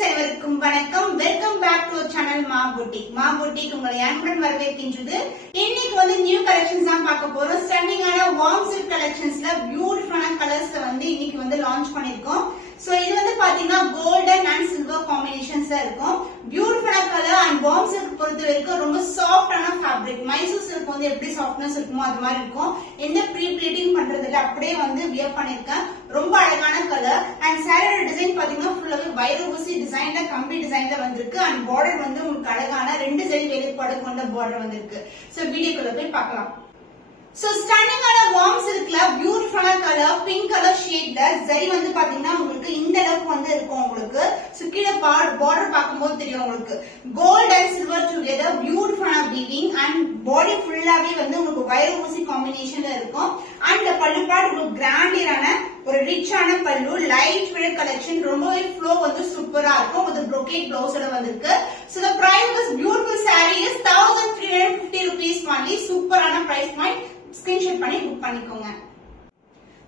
Friends அனைவருக்கும் வணக்கம். Welcome back to channel மா பூட்டிக். மா பூட்டிக் உங்களை அன்புடன் வரவேற்கின்றது. இன்னைக்கு வந்து நியூ கலெக்ஷன்ஸ் தான் பார்க்க போறோம். ஸ்டன்னிங்கான வார்ம் சில்க் கலெக்ஷன்ஸ்ல பியூட்டிஃபுல்லான கலர்ஸ்ல வந்து இன்னைக்கு வந்து லான்ச் பண்ணிருக்கோம். சோ இது வந்து பாத்தீங்கன்னா கோல்டன் அண்ட் சில்வர் காம்பினேஷன்ஸ் இருக்கும். பியூட்டிஃபுல்லா கலர் அண்ட் வார்ம் சில்க் பொறுத்த வரைக்கும் ரொம்ப சாஃப்டான ஃபேப்ரிக். மைசூர் சில்க் வந்து எப்படி சாஃப்ட்னஸ் இருக்குமோ அது மாதிரி இருக்கும். எந்த ப்ரீ ப்ளீட்டிங் பண்றதுல அப்படியே வந்து வியர் பண்ணிருக்கேன். ரொம்ப அழகான கலர் அண்ட் சாரியோட டிசைன் பாத்தீங்கன்னா ஃபுல்லாவே வைர ஊசி டிசைன்ல கம்பி டிசைன்ல வந்திருக்கு. அண்ட் பார்டர் வந்து உங்களுக்கு அழகான 2 ஜரி வேலைப்பாடு கொண்ட பார்டர் வந்திருக்கு. சோ வீடியோக்குள்ள போய் பார்க்கலாம். சோ ஸ்டன்னிங்கான வார்ம் சில்க்ல பியூட்டிஃபுல்லான கலர் பிங்க் கலர் ஷேட்ல ஜரி வந்து பாத்தீங்கன்னா உங்களுக்கு இந்த அளவுக்கு வந்து இருக்கும். உங்களுக்கு சோ கீழே பார்டர் பார்க்கும்போது தெரியும் உங்களுக்கு கோல்ட் அண்ட் சில்வர் டுகெதர் பியூட்டிஃபுல்லான வீவிங் அண்ட் பாடி ஃபுல்லாவே வந்து உங்களுக்கு வைர ஊசி காம்பினேஷன்ல இருக்கும். அண்ட் பல்லு பார்ட் உங்களுக்கு கிராண்டியரான ஒரு ரிச்சான பல்லு லைட் வெயிட் கலெக்ஷன். ரொம்பவே ஃப்ளோ வந்து சூப்பரா இருக்கும். ஒரு brocade பிளவுஸோட வந்திருக்கு. So the price of this beautiful saree is 1350 rupees only. சூப்பரான பிரைஸ் பாயிண்ட். ஸ்கிரீன்ஷாட் பண்ணி புக் பண்ணிக்கோங்க.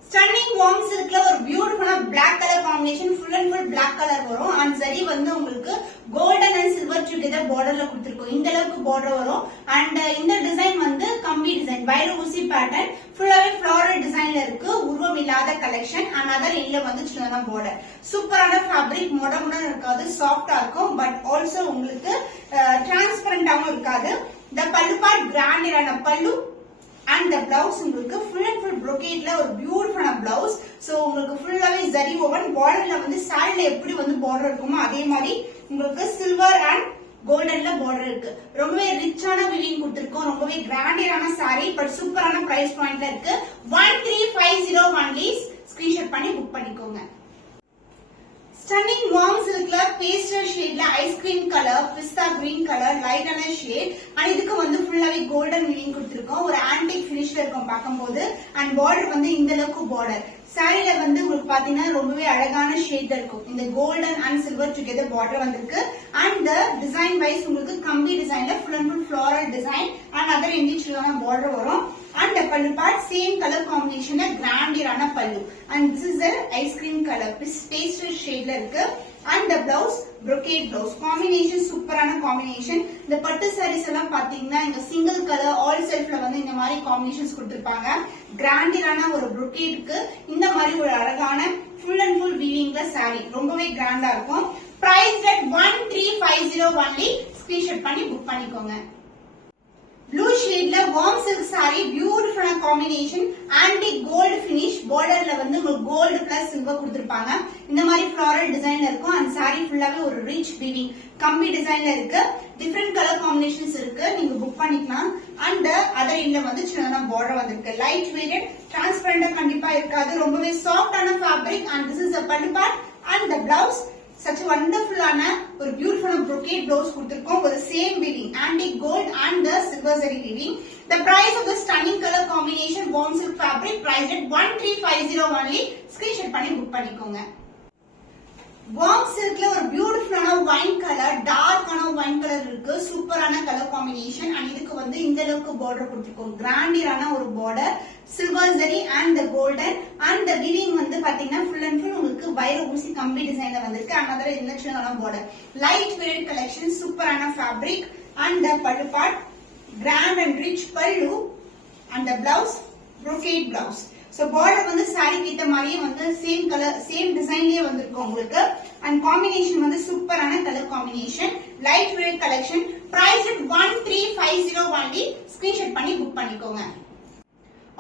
ஸ்டன்னிங் வார்ம் சில்க்ல ஒரு பியூட்டிஃபுல்லா Black colour combination full and full Black colour வரும். அண்ட் சரி வந்து உங்களுக்கு கோல்டன் அண்ட் சில்வர் டுகெதர் பார்டர்ல கொடுத்திருக்கோம். இந்த அளவுக்கு பார்டர் வரும். அண்ட் இந்த டிசைன் வந்து கம்பி டிசைன் வைர ஊசி பேட்டர்ன் ஃபுல்லாவே ஃப்ளோரல் டிசைன்ல இருக்கு. உருவம் இல்லாத கலெக்ஷன். அண்ட் அதர் எண்ட்ல வந்து சின்னதா பார்டர். சூப்பரான ஃபேப்ரிக். மொடமுடன் இருக்காது, சாஃப்டா இருக்கும். பட் ஆல்சோ உங்களுக்கு டிரான்ஸ்பரண்டாவும் இருக்காது. இந்த பல்லு பார்ட் கிராண்டியரான பல்லு and the blouse உங்களுக்கு full and full brocade ல ஒரு பியூட்டிஃபுல்லான blouse. சோ உங்களுக்கு ஃபுல்லாவே zari woven borderல வந்து சாரில எப்படி வந்து border இருக்குமோ அதே மாதிரி உங்களுக்கு silver and goldenல border இருக்கு. ரொம்பவே ரிச்சான வீவிங் கொடுத்திருக்கோம். ரொம்பவே கிராண்டியரான saree பட் சூப்பரான பிரைஸ் பாயிண்ட்ல இருக்கு. 1350 only. ஸ்கிரீன்ஷாட் பண்ணி புக் பண்ணிக்கோங்க. ஸ்டன்னிங் வார்ம் சில்க்ல பேஸ்டல் ஷேட்ல ஐஸ்கிரீம் கலர் பிஸ்தா கிரீன் கலர் லைட்டான ஷேட். அண்ட் இதுக்கு வந்து ஃபுல்லாவே கோல்டன் வீவிங் கொடுத்திருக்கோம். ஒரு ஆன்டிக் ஃபினிஷ்ல இருக்கும் பார்க்கும்போது. அண்ட் பார்டர் வந்து இந்த அளவுக்கு பார்டர். சாரில வந்து உங்களுக்கு பாத்தீங்கன்னா ரொம்பவே அழகான ஷேட்ல இருக்கும். இந்த golden and silver together border வந்திருக்கு. அண்ட் டிசைன் வைஸ் உங்களுக்கு கம்பி டிசைன்ல full and full floral design and other இண்டிவிஜுவலான பார்டர் வரும். And the pallu part same color combination grandier pallu. And this is the ice cream color pastel shade la irukku. And the blouse brocade blouse combination superana combination. The pattu sarees ella pathina inga single color all self la vandu indha mari combinations kuduthirupanga. Grandier ana oru brocade ku indha mari oru alagana full and full weaving la saree rombave grand ah irukum. Price at 1350 only. Screenshot panni book pannikonga. Blue shade la warm silk saree beautiful combination antique gold finish border la வந்து உங்களுக்கு gold plus silver கொடுத்திருப்பாங்க. இந்த மாதிரி floral designல இருக்கும். and saree ஃபுல்லாவே ஒரு rich weaving கம்பி டிசைன்ல இருக்கு. different color combinations இருக்கு. நீங்க புக் பண்ணிக்கலாம். and other endல வந்து சின்னதா border வந்திருக்கு. light weighted transparent கண்டிப்பா இருக்காது. ரொம்பவே soft ஆன fabric. and this is the pallu part and the blouse such a wonderful ana or beautiful brocade blouse kuduthirkom with the same weaving antique gold and the silver zari weaving. The price of the stunning color combination warm silk fabric priced at 1350 only. Screenshot panni book pannikonga. Warm silk la or beautiful wine color dark wine color irukku. Superana color combination and idukku vandu indha lavukku border kuduthirkom. Grandier or border silver zari and the golden and the weaving vandu pathina full and full ungalku வைர ஊசி கம்பி டிசைன்ல வந்திருக்கு. another innerchana border light weight collection superana fabric and the pallu part grand and rich pallu and the blouse brocade blouse. So border வந்து saree கிட்ட மாதிரியே வந்து same color same designலயே வந்திருக்கு உங்களுக்கு. and combination வந்து சூப்பரான color combination light weight collection price at 1350 only. screenshot பண்ணி book பண்ணிக்கோங்க.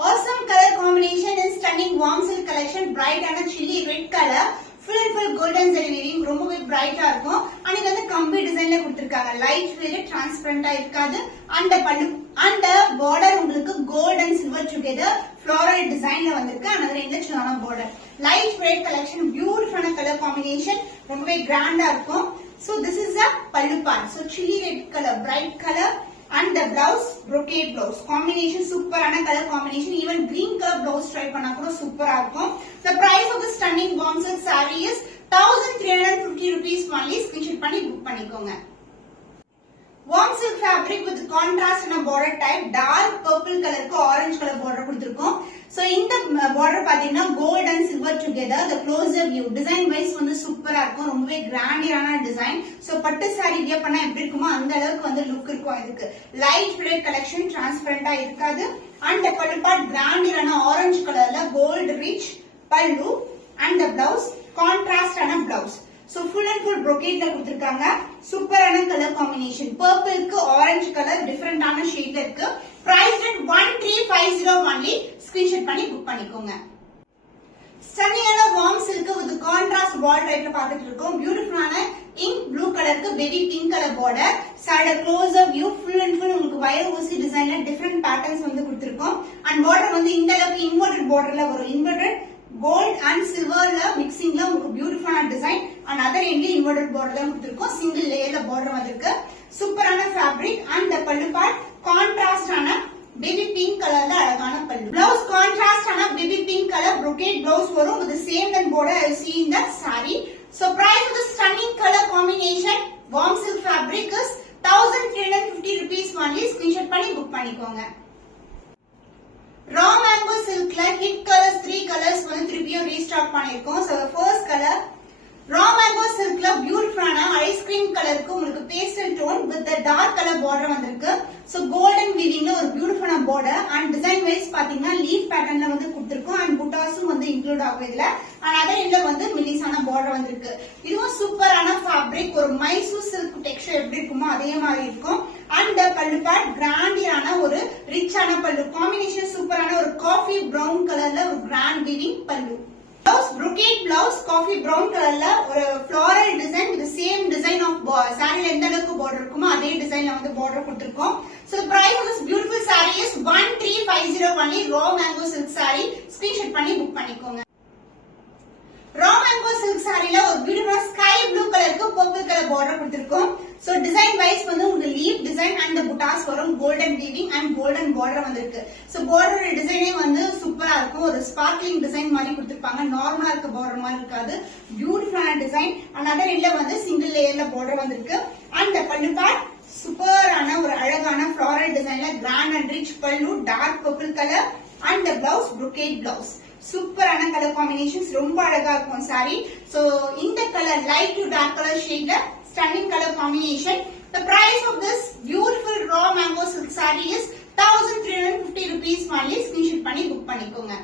awesome color combination in stunning warm silk collection bright and chilly red color full and full golden zari weaving ரொம்பவே பிரைட்டா இருக்கும். and இது வந்து கம்பி டிசைன்ல கொடுத்திருக்காங்க. light weight transparent ஆ இருக்காது. and pallu and border உங்களுக்கு gold and silver together floral designல வந்திருக்கு. another innerchana border light weight collection beautiful color combination ரொம்பவே கிராண்டா இருக்கும். so this is the pallu part. so chilly red color bright color and the blouse brocade blouse combination superana color combination. even green color blouse try பண்ணா கூட சூப்பரா இருக்கும். the price of the stunning warm silk saree is 1350 rupees only. screenshot பண்ணி book பண்ணிக்கோங்க. warm silk fabric with contrast and a border type dark purple color ku orange color border கொடுத்திருக்கோம். So இந்த border பாத்தீங்கன்னா gold and silver together the closer view design wise வந்து சூப்பரா இருக்கும் ரொம்பவே கிராண்டியான டிசைன் சோ பட்டு சாரி வியர் பண்ணா எப்படி இருக்குமோ அந்த அளவுக்கு வந்து லுக் இருக்கும் இதுக்கு லைட் ரெட் கலெக்ஷன் டிரான்ஸ்பரண்டா இருக்காது அண்ட் பல்லு பார்ட் கிராண்டியான ஆரஞ்சு கலர்ல gold rich pallu and the blouse கான்ட்ராஸ்டான blouse so full and full brocade கொடுத்திருக்காங்க சூப்பரான கலர் காம்பினேஷன் பர்பிள்க்கு ஆரஞ்சு கலர் டிஃபரெண்டான ஷேட்ல இருக்கு பிரைஸ் at 1350 only ஸ்கிரீன்ஷாட் பண்ணி புக் பண்ணிக்கோங்க ஸ்டன்னிங்கான warm silk with contrast border டைப்ல பாத்துட்டு இருக்கோம் பியூட்டிஃபுல்லான இங்க் ப்ளூ கலருக்கு baby pink colour border sari closer view full and full உங்களுக்கு வயர் ஊசி டிசைன்ல டிஃபரெண்ட் பேட்டர்ன்ஸ் வந்து கொடுத்திருக்கோம் அண்ட் பார்டர் வந்து இந்த அளவுக்கு இன்வெர்டட் பார்டர்ல வரும் இன்வெர்டட் கோல்ட் அண்ட் சில்வர்ல மிக்சிங்ல உங்களுக்கு பியூட்டிஃபுல்லான டிசைன் அண்ட் அதர் எண்ட்ல இன்வெர்டட் பார்டர் தான் கொடுத்திருக்கோம் சிங்கிள் லேயர்ல பார்டர் வந்திருக்கு சூப்பரான ஃபேப்ரிக் அண்ட் பல்லு பார்ட் கான்ட்ராஸ்டான பேபி பிங்க் கலர்ல அழகான பல்லு பிளவுஸ் கான்ட்ராஸ்டான baby pink colour brocade blouse வரும் with the same length border I see in the saree so price of the stunning color combination warm silk fabric is 1350 rupees only screenshot பண்ணி book பண்ணிக்கோங்க raw mango silkல hit colors 3 colors வந்து திருப்பியும் restock பண்ணிருக்கோம் so the first color raw mango silkல பியூட்டிஃபுல்லான ice cream கலருக்கு உங்களுக்கு pastel tone with dark colour border வந்திருக்கு so golden வீவிங்ல ஒரு பியூட்டிஃபுல்லான பார்டர் அண்ட் டிசைன் வைஸ் பாத்தீங்கன்னா லீஃப் பேட்டர்ன்ல வந்து கொடுத்திருக்கோம் அண்ட் புட்டாஸும் வந்து இன்க்ளூட் ஆகும் இதுல அண்ட் அதர் எண்ட்ல வந்து மில்லிஸான பார்டர் வந்திருக்கு இதுவும் சூப்பரான ஃபேப்ரிக் ஒரு மைசூர் சில்க் டெக்ஸ்சர் எப்படி இருக்குமோ அதே மாதிரி இருக்கும் அண்ட் பல்லு பேட் கிராண்டியான ஒரு ரிச்சான பல்லு காம்பினேஷன் சூப்பரான ஒரு காஃபி பிரவுன் கலர்ல ஒரு கிராண்ட் வீவிங் பல்லு Blouse brocade blouse coffee brown colorல ஒரு floral design with the same design of saree எந்த அளவுக்கு border இருக்குமோ அதே டிசைன்ல வந்து border கொடுத்திருக்கோம் so the price of this beautiful saree is 1350 only raw mango silk saree screenshot பண்ணி புக் பண்ணிக்கோங்க raw mango silk sareeல ஒரு beautiful sky blue கலருக்கு purple color border கொடுத்திருக்கோம் so design wise வந்து உங்களுக்கு leaf design and the butas வரும் golden weaving and golden border வந்திருக்கு so border டிசைனே வந்து சூப்பரா இருக்கும் ஒரு sparkling design மாதிரி கொடுத்திருப்பாங்க நார்மலா இருக்க border மாதிரி இருக்காது பியூட்டிஃபுல்லான டிசைன் and other end வந்து சிங்கிள் லேயர்ல border வந்திருக்கு and பல்லு பார்ட் சூப்பரான ஒரு அழகான floral designல grand and rich பல்லு dark purple color and the blouse brocade blouse சூப்பரான கலர் காம்பினேஷன்ஸ் ரொம்ப அழகா இருக்கும் சாரி சோ இந்த colour light to dark colour ஷேட்ல stunning color combination the price of this beautiful raw mango silk saree is 1350 rupees only screenshot பண்ணி book பண்ணிக்கோங்க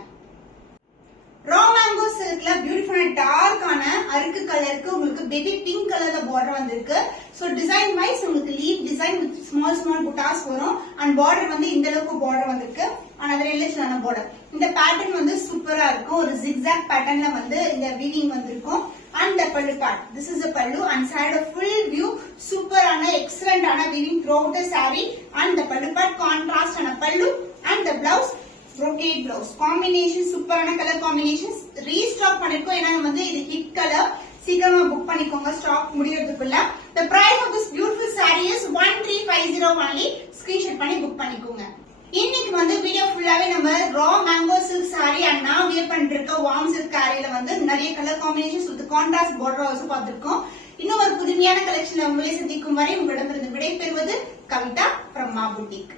raw mango silkல பியூட்டிஃபுல்லான டார்க்கான அருக்கு கலருக்கு உங்களுக்கு பேபி பிங்க் கலர்ல border வந்திருக்கு சோ டிசைன் வைஸ் உங்களுக்கு லீஃப் டிசைன் வித் ஸ்மால் புட்டாஸ் வரும் அண்ட் border வந்து இந்த அளவுக்கு border வந்திருக்கு and அதே இல்ல border இந்த பேட்டர்ன் வந்து சூப்பரா இருக்கும் ஒரு zigzag பேட்டர்ன்ல வந்து இந்த வீவிங் வந்திருக்கும் and the pallu part this is the pallu and side of full view super ana excellent ana weaving throughout the saree and the pallu part contrast ana pallu and the blouse brocade blouse combination super ana color combinations restock பண்ணிருக்கோம் ஏனா வந்து இது hit colour சீக்கிரமா book பண்ணிக்கோங்க stock முடியறதுக்குள்ள the price of this beautiful saree is 1350 only screenshot பண்ணி book பண்ணிக்கோங்க இன்னைக்கு வந்து வீடியோ ஃபுல்லாவே நம்ம raw mango silk saree and நான் வியர் பண்ணிருக்க warm silk saree வந்து நிறைய colour combinations with contrast border also பார்த்திருக்கோம் இன்னும் ஒரு புதுமையான கலெக்ஷன்ல உங்களை சந்திக்கும் வரை உங்களிடமிருந்து விடைபெறுவது கவிதா from Ma Boutique